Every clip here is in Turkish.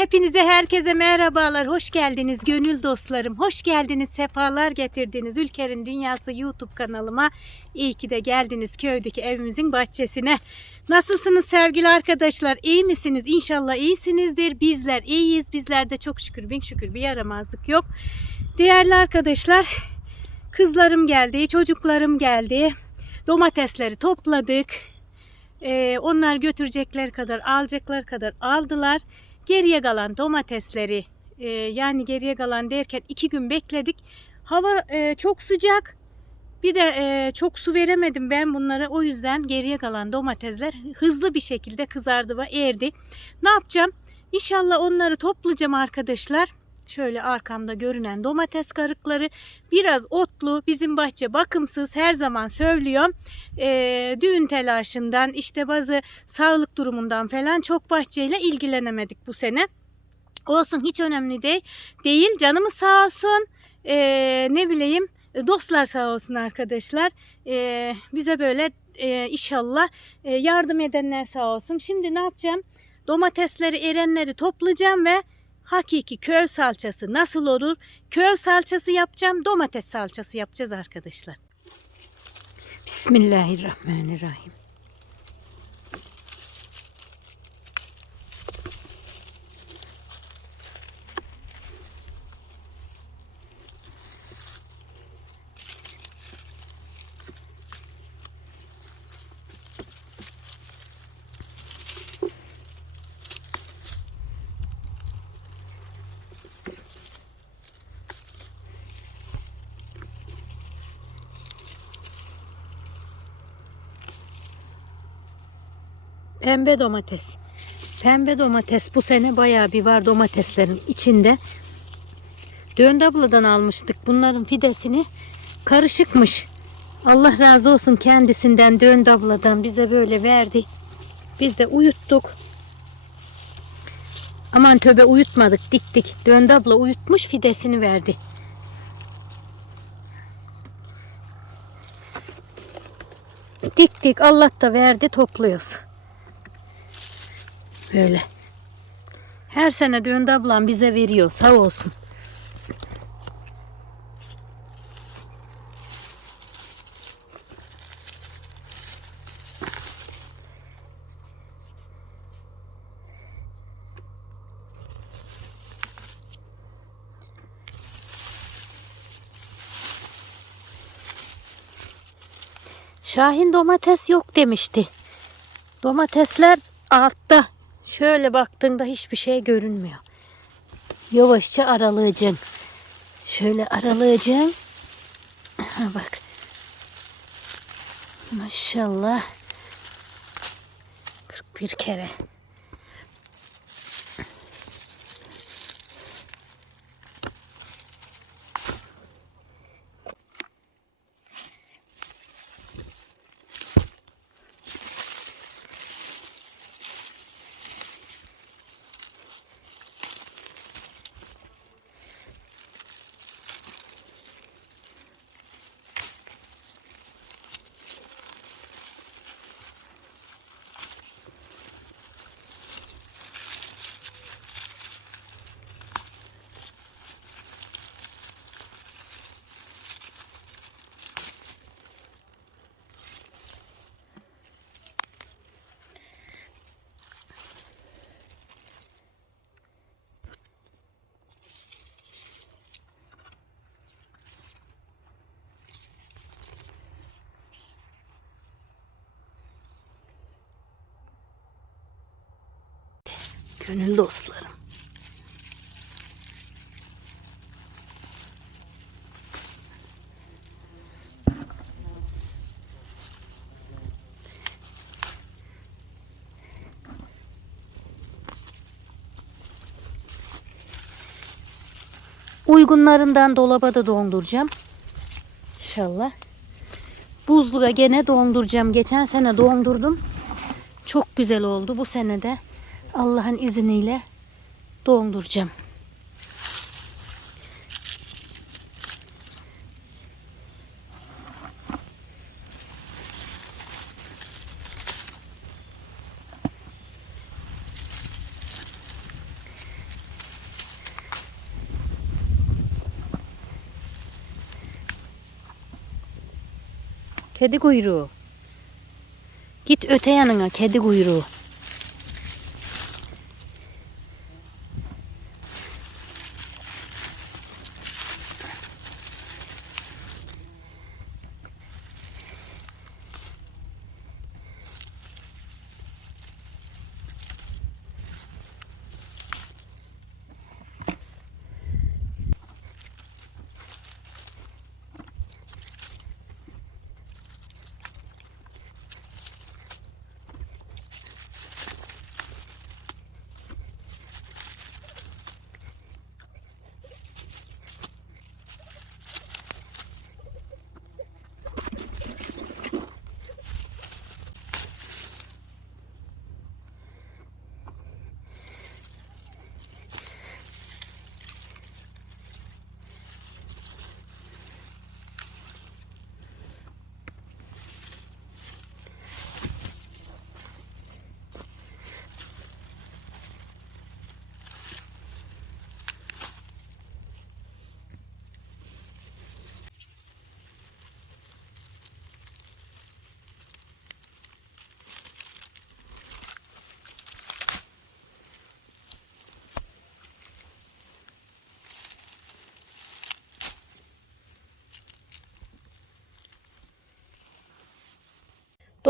Hepinize herkese merhabalar. Hoş geldiniz gönül dostlarım. Hoş geldiniz. Sefalar getirdiniz. Ülkenin Dünyası YouTube kanalıma. İyi ki de geldiniz köydeki evimizin bahçesine. Nasılsınız sevgili arkadaşlar? İyi misiniz? İnşallah iyisinizdir. Bizler iyiyiz. Bizlerde çok şükür bin şükür bir yaramazlık yok. Değerli arkadaşlar, kızlarım geldi, çocuklarım geldi. Domatesleri topladık. Ee, onlar götürecekler kadar, alacaklar kadar aldılar. Geriye kalan domatesleri, e, yani geriye kalan derken iki gün bekledik. Hava e, çok sıcak. Bir de e, çok su veremedim ben bunlara. O yüzden geriye kalan domatesler hızlı bir şekilde kızardı ve erdi. Ne yapacağım? İnşallah onları toplayacağım arkadaşlar. Şöyle arkamda görünen domates karıkları biraz otlu bizim bahçe bakımsız her zaman söylüyorum Ee, düğün telaşından işte bazı sağlık durumundan falan çok bahçeyle ilgilenemedik bu sene. Olsun hiç önemli değil değil. Canımız sağ olsun. Ee, ne bileyim dostlar sağ olsun arkadaşlar. Ee, bize böyle e, inşallah e, yardım edenler sağ olsun. Şimdi ne yapacağım? Domatesleri erenleri toplayacağım ve hakiki köy salçası nasıl olur? Köy salçası yapacağım, domates salçası yapacağız arkadaşlar. Bismillahirrahmanirrahim. Pembe domates. Pembe domates bu sene bayağı bir var domateslerin içinde. Döndü abladan almıştık bunların fidesini. Karışıkmış. Allah razı olsun kendisinden Döndü abladan bize böyle verdi. Biz de uyuttuk. Aman töbe uyutmadık diktik. Döndü abla uyutmuş fidesini verdi. Diktik Allah da verdi topluyoruz. Böyle. Her sene Döndü ablam bize veriyor sağ olsun. Şahin domates yok demişti. Domatesler altta. Şöyle baktığında hiçbir şey görünmüyor. Yavaşça aralayacaksın. Şöyle aralayacaksın. Ha bak. Maşallah. 41 kere. Gönül dostlarım. Uygunlarından dolaba da donduracağım. İnşallah. Buzluğa gene donduracağım. Geçen sene dondurdum. Çok güzel oldu. Bu sene de Allah'ın izniyle donduracağım. Kedi kuyruğu. Git öte yanına kedi kuyruğu.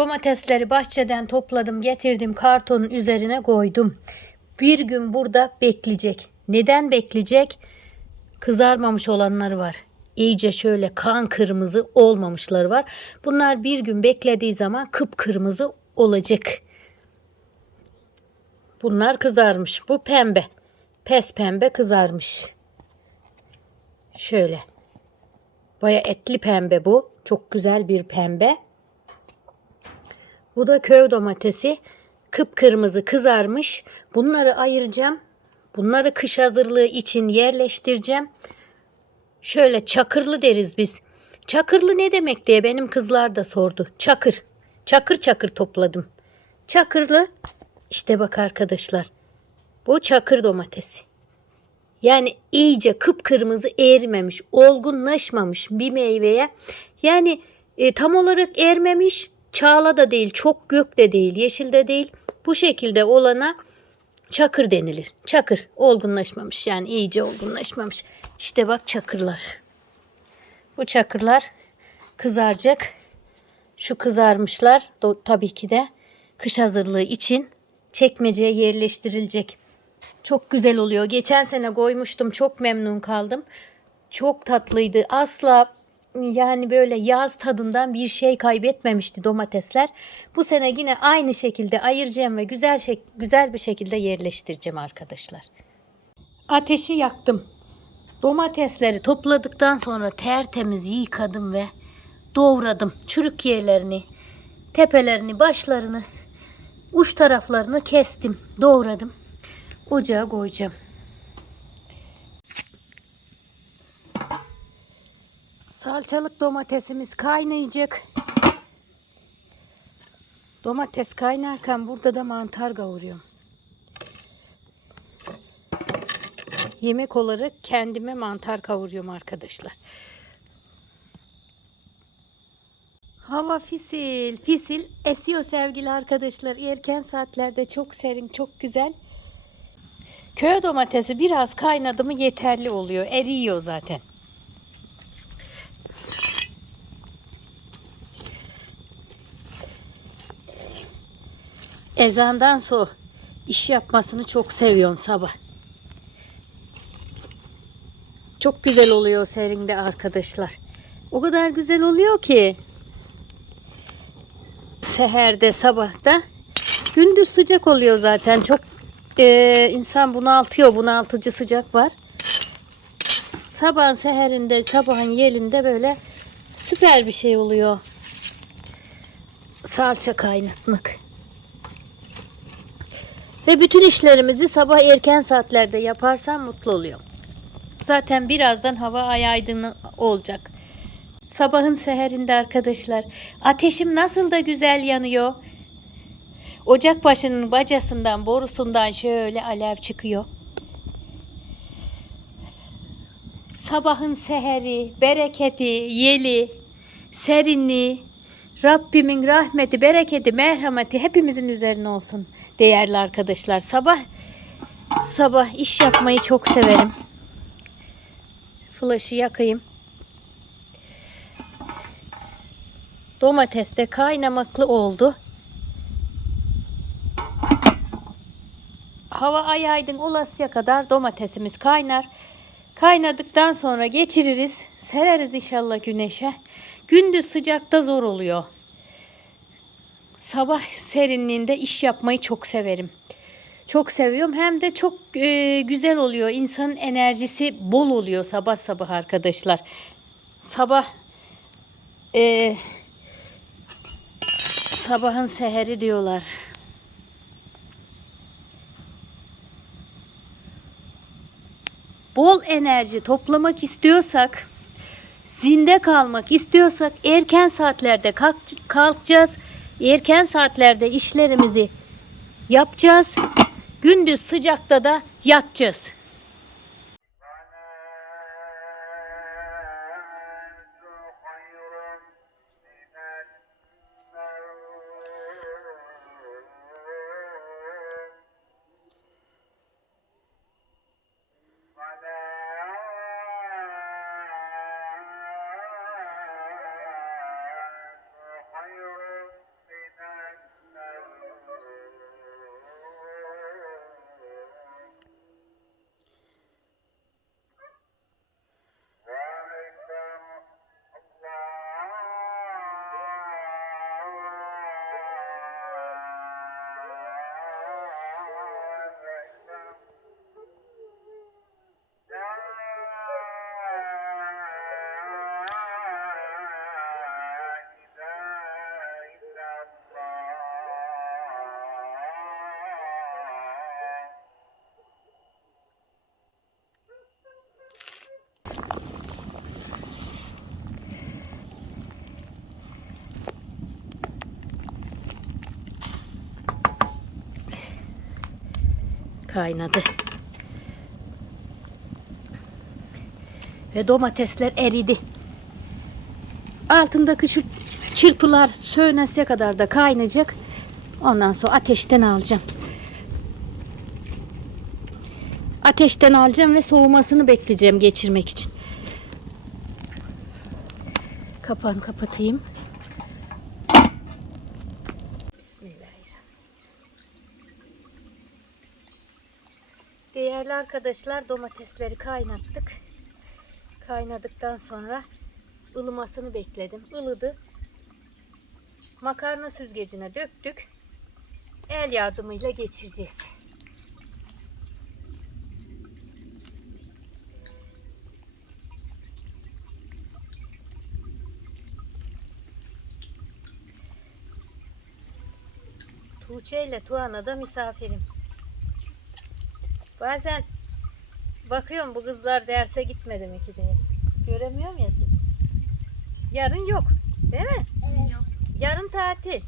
Domatesleri bahçeden topladım, getirdim, kartonun üzerine koydum. Bir gün burada bekleyecek. Neden bekleyecek? Kızarmamış olanları var. İyice şöyle kan kırmızı olmamışları var. Bunlar bir gün beklediği zaman kıpkırmızı olacak. Bunlar kızarmış. Bu pembe. Pes pembe kızarmış. Şöyle. Baya etli pembe bu. Çok güzel bir pembe. Bu da köy domatesi. Kıpkırmızı kızarmış. Bunları ayıracağım. Bunları kış hazırlığı için yerleştireceğim. Şöyle çakırlı deriz biz. Çakırlı ne demek diye benim kızlar da sordu. Çakır. Çakır çakır topladım. Çakırlı işte bak arkadaşlar. Bu çakır domatesi. Yani iyice kıpkırmızı erimemiş, olgunlaşmamış bir meyveye. Yani e, tam olarak ermemiş, çağla da değil, çok gök de değil, yeşil de değil. Bu şekilde olana çakır denilir. Çakır olgunlaşmamış yani iyice olgunlaşmamış. İşte bak çakırlar. Bu çakırlar kızaracak. Şu kızarmışlar tabii ki de kış hazırlığı için çekmeceye yerleştirilecek. Çok güzel oluyor. Geçen sene koymuştum. Çok memnun kaldım. Çok tatlıydı. Asla yani böyle yaz tadından bir şey kaybetmemişti domatesler. Bu sene yine aynı şekilde ayıracağım ve güzel şek- güzel bir şekilde yerleştireceğim arkadaşlar. Ateşi yaktım. Domatesleri topladıktan sonra tertemiz yıkadım ve doğradım. Çürük yerlerini, tepelerini, başlarını, uç taraflarını kestim, doğradım. Ocağa koyacağım. Salçalık domatesimiz kaynayacak. Domates kaynarken burada da mantar kavuruyorum. Yemek olarak kendime mantar kavuruyorum arkadaşlar. Hava fisil, fisil esiyor sevgili arkadaşlar. Erken saatlerde çok serin, çok güzel. Köy domatesi biraz kaynadı mı yeterli oluyor. Eriyor zaten. Ezandan sonra iş yapmasını çok seviyorsun sabah. Çok güzel oluyor serinde arkadaşlar. O kadar güzel oluyor ki. Seherde, sabahta. Gündüz sıcak oluyor zaten. Çok e, insan bunaltıyor. Bunaltıcı sıcak var. Sabahın seherinde, sabahın yelinde böyle süper bir şey oluyor. Salça kaynatmak. Ve bütün işlerimizi sabah erken saatlerde yaparsam mutlu oluyorum. Zaten birazdan hava ay olacak. Sabahın seherinde arkadaşlar. Ateşim nasıl da güzel yanıyor. Ocak başının bacasından, borusundan şöyle alev çıkıyor. Sabahın seheri, bereketi, yeli, serinliği Rabbimin rahmeti, bereketi, merhameti hepimizin üzerine olsun değerli arkadaşlar. Sabah sabah iş yapmayı çok severim. Flaşı yakayım. Domates de kaynamaklı oldu. Hava ay aydın olasıya kadar domatesimiz kaynar. Kaynadıktan sonra geçiririz. Sereriz inşallah güneşe. Gündüz sıcakta zor oluyor. Sabah serinliğinde iş yapmayı çok severim. Çok seviyorum. Hem de çok e, güzel oluyor. İnsanın enerjisi bol oluyor sabah sabah arkadaşlar. Sabah e, sabahın seheri diyorlar. Bol enerji toplamak istiyorsak, zinde kalmak istiyorsak erken saatlerde kalk- kalkacağız. Erken saatlerde işlerimizi yapacağız. Gündüz sıcakta da yatacağız. Kaynadı. Ve domatesler eridi. Altındaki şu çırpılar söğnesiye kadar da kaynayacak. Ondan sonra ateşten alacağım. Ateşten alacağım ve soğumasını bekleyeceğim geçirmek için. Kapağını kapatayım. Bismillahirrahmanirrahim. Değerli arkadaşlar domatesleri kaynattık. Kaynadıktan sonra ılımasını bekledim. Ilıdı. Makarna süzgecine döktük. El yardımıyla geçireceğiz. Tuğçe ile Tuana da misafirim. Bazen bakıyorum bu kızlar derse gitmedi mi ki diye. Göremiyorum ya siz. Yarın yok. Değil mi? Evet. Yok. Yarın tatil.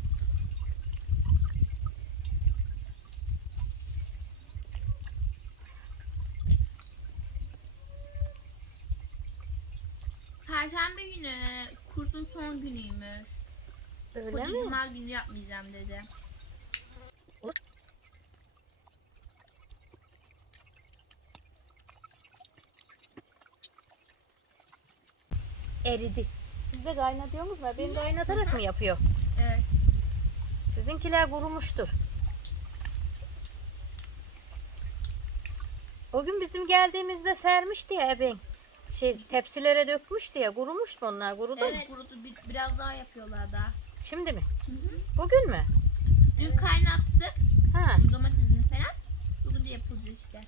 Perşembe günü kursun son günüymüş. Öyle Bugün mi? Cuma günü yapmayacağım dedi. Eridi. Siz de kaynatıyor musunuz? Ben kaynatarak mı yapıyor? Evet. Sizinkiler kurumuştur. O gün bizim geldiğimizde sermişti ya eben. Şey tepsilere dökmüştü ya. Kurumuştu onlar. Kurudu mu? Evet. Kurutu bir- biraz daha yapıyorlar da. Şimdi mi? Bugün mü? Dün kaynattık Ha. domatesini falan. Bugün de yapılacak işte.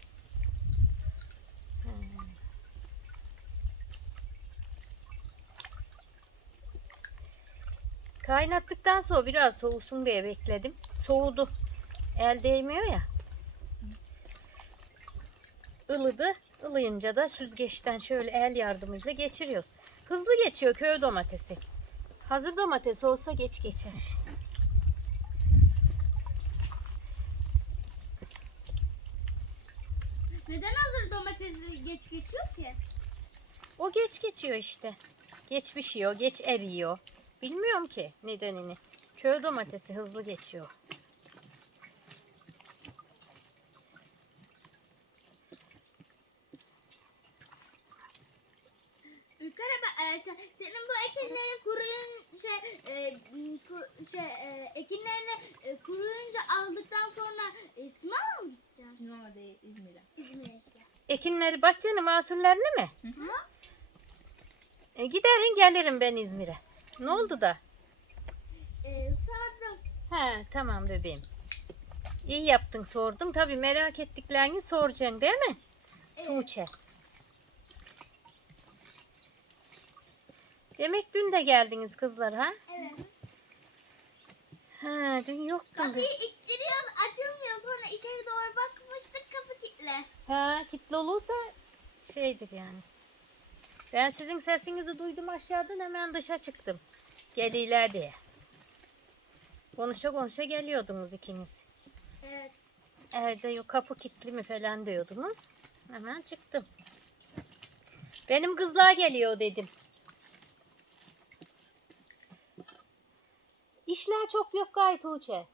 Kaynattıktan sonra biraz soğusun diye bekledim. Soğudu. El değmiyor ya. Ilıdı. Ilıyınca da süzgeçten şöyle el yardımıyla geçiriyoruz. Hızlı geçiyor köy domatesi. Hazır domates olsa geç geçer. Neden hazır domatesi geç geçiyor ki? O geç geçiyor işte. Geç pişiyor, geç eriyor. Bilmiyorum ki nedenini. Köy domatesi hızlı geçiyor. Abi e, se- senin bu ekinlerin kuruyun şey e, ku- şey e, ekinlerini e, kuruyunca aldıktan sonra e, Simav'a mı gideceksin? Simav'a değil İzmir'e. İzmir'e işte. Ekinleri bahçenin mahsullerini mi? Hı hı. E, giderim gelirim ben İzmir'e. Ne oldu da? E, sardım. He tamam bebeğim. İyi yaptın sordun. Tabii merak ettiklerini soracaksın değil mi? Tuğçe. Demek dün de geldiniz kızlar ha? Evet. Ha dün yoktun. Kapıyı ittiriyoruz açılmıyor sonra içeri doğru bakmıştık kapı kilitli. Ha kilitli olursa şeydir yani. Ben sizin sesinizi duydum aşağıdan hemen dışa çıktım. Geliler diye. Konuşa konuşa geliyordunuz ikiniz. Evet. Evde yok kapı kilitli mi falan diyordunuz. Hemen çıktım. Benim kızlar geliyor dedim. İşler çok yok gayet Tuğçe.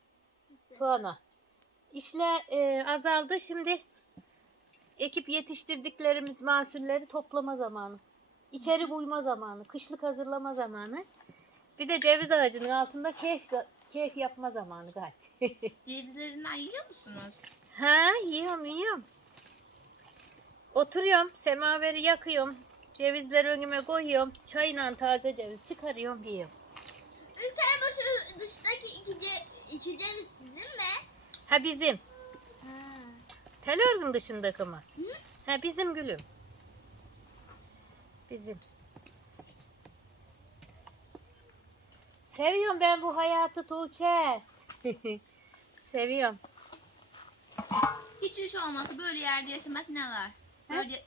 Tuana. İşler e, azaldı. Şimdi ekip yetiştirdiklerimiz mahsulleri toplama zamanı. İçeri koyma zamanı. Kışlık hazırlama zamanı. Bir de ceviz ağacının altında keyif, keyif yapma zamanı gayet. Cevizlerinden yiyor musunuz? Ha yiyorum yiyorum. Oturuyorum semaveri yakıyorum. Cevizleri önüme koyuyorum. Çayla taze ceviz çıkarıyorum yiyorum. Ülker bu şu dıştaki iki, ce, iki ceviz sizin mi? Ha bizim. Ha. Tel örgün dışındaki mı? Ha bizim gülüm. Bizim. Seviyorum ben bu hayatı Tuğçe. Seviyorum. Hiç iş olmasa böyle yerde yaşamak ne var? Böyle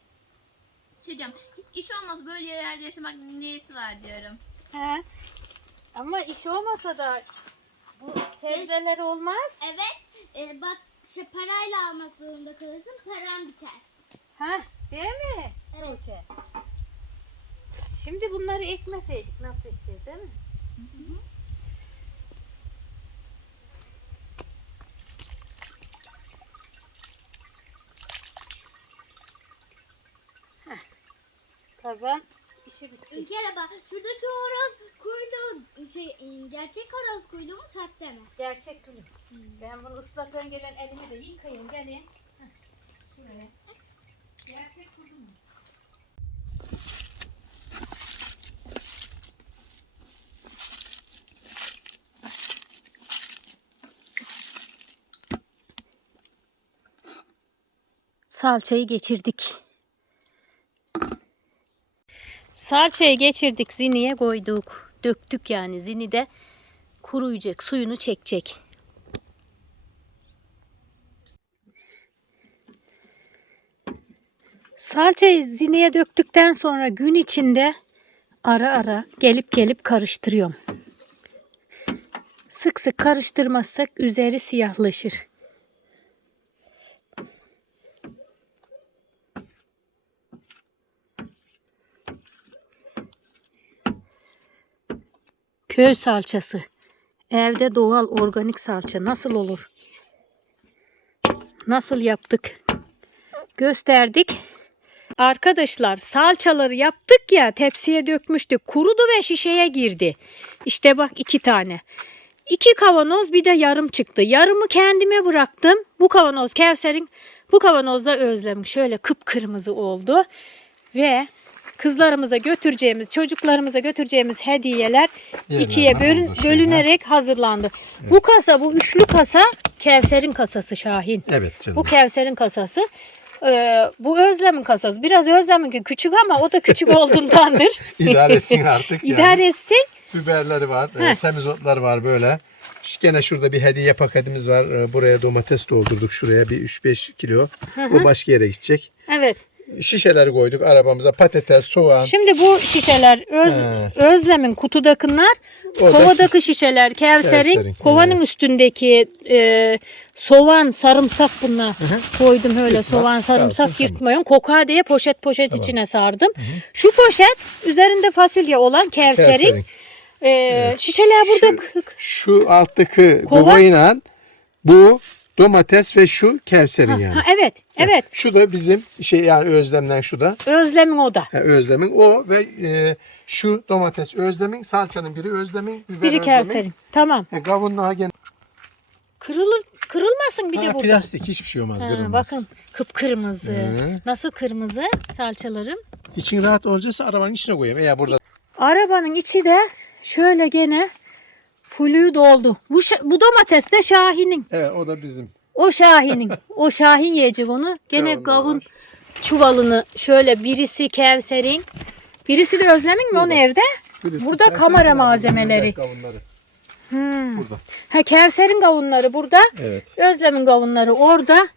şey diyorum. Hiç iş olmasa böyle yerde yaşamak neyesi var diyorum. He. Ama iş olmasa da bu sebzeler olmaz. Evet. e, bak şey parayla almak zorunda kalırsın. Paran biter. Ha, değil mi? Tuğçe. Şimdi bunları ekmeseydik nasıl edeceğiz değil mi? Heh. Kazan işi bitti. Ülker bak şuradaki horoz kuyruğu şey e, gerçek horoz kuyruğu mu sahte mi? Gerçek tülüm. Ben bunu ıslatan gelen elimi de yıkayayım geleyim. Heh, Şuraya. Gerçek kuzu mu? Salçayı geçirdik. Salçayı geçirdik, ziniye koyduk. Döktük yani zini de kuruyacak, suyunu çekecek. Salçayı zineye döktükten sonra gün içinde ara ara gelip gelip karıştırıyorum. Sık sık karıştırmazsak üzeri siyahlaşır. Köy salçası. Evde doğal organik salça nasıl olur? Nasıl yaptık? Gösterdik. Arkadaşlar salçaları yaptık ya tepsiye dökmüştük. Kurudu ve şişeye girdi. İşte bak iki tane. İki kavanoz bir de yarım çıktı. Yarımı kendime bıraktım. Bu kavanoz Kevser'in bu kavanoz da Özlem'in şöyle kıpkırmızı oldu. Ve kızlarımıza götüreceğimiz, çocuklarımıza götüreceğimiz hediyeler Yerlerine ikiye bölün- oldu bölünerek hazırlandı. Bu kasa, bu üçlü kasa Kevser'in kasası Şahin. Evet canım. Bu Kevser'in kasası. Ee, bu Özlem'in kasası. Biraz Özlem'inki küçük ama o da küçük olduğundandır. İdare etsin artık yani. İdare etsin. Biberleri var, e, semizotlar var böyle. Gene şurada bir hediye paketimiz var. E, Buraya domates doldurduk şuraya bir 3-5 kilo. O başka yere gidecek. Evet. Şişeleri koyduk arabamıza. Patates, soğan. Şimdi bu şişeler Öz, He. Özlem'in kutudakiler, O da- kovadaki şişeler Kevser'in, Kevser'in, kovanın üstündeki e, soğan, sarımsak bunlar. Koydum öyle Yırtma, soğan, sarımsak kalsın, yırtmayın. Kokar diye poşet poşet içine sardım. Şu poşet üzerinde fasulye olan Kevser'in. Kevser'in. Ee, Şişeler burada. Şu- Şu alttaki Kova. kovayla bu domates ve şu kevserin yani. Ha, evet, evet. Şu da bizim şey yani özlemden şu da. Özlemin o da. Ha, özlemin o ve e, şu domates özlemin, salçanın biri özlemin, biber Biri. Kevser'in. Tamam. E, kavunluğa gene Kırılır, kırılmasın bir de ha, bu. plastik hiçbir şey olmaz Ha, kırılmaz. bakın kıpkırmızı. Hı. Nasıl kırmızı salçalarım? İçin rahat olacaksa arabanın içine koyayım. Eğer burada Arabanın içi de şöyle gene fullü doldu. Bu, bu domates de Şahin'in. evet o da bizim. O Şahin'in. o Şahin yiyecek onu. Gene var. çuvalını şöyle birisi Kevser'in. Birisi de Özlem'in mi? O nerede? Birisi Burada Kevser'in kamera malzemeleri. Kavunları. Hmm. Burada. Ha Kevser'in kavunları burada. Evet. Özlem'in kavunları orada.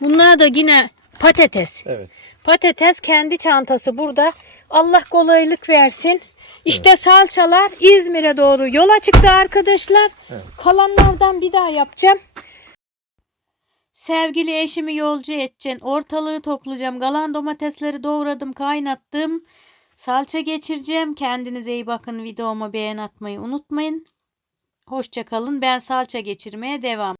Bunlar da yine patates. Evet. Patates kendi çantası burada. Allah kolaylık versin. İşte salçalar İzmir'e doğru yola çıktı arkadaşlar. Evet. Kalanlardan bir daha yapacağım. Sevgili eşimi yolcu edeceğim. Ortalığı toplayacağım. Kalan domatesleri doğradım, kaynattım. Salça geçireceğim. Kendinize iyi bakın. Videoma beğen atmayı unutmayın. Hoşçakalın. Ben salça geçirmeye devam.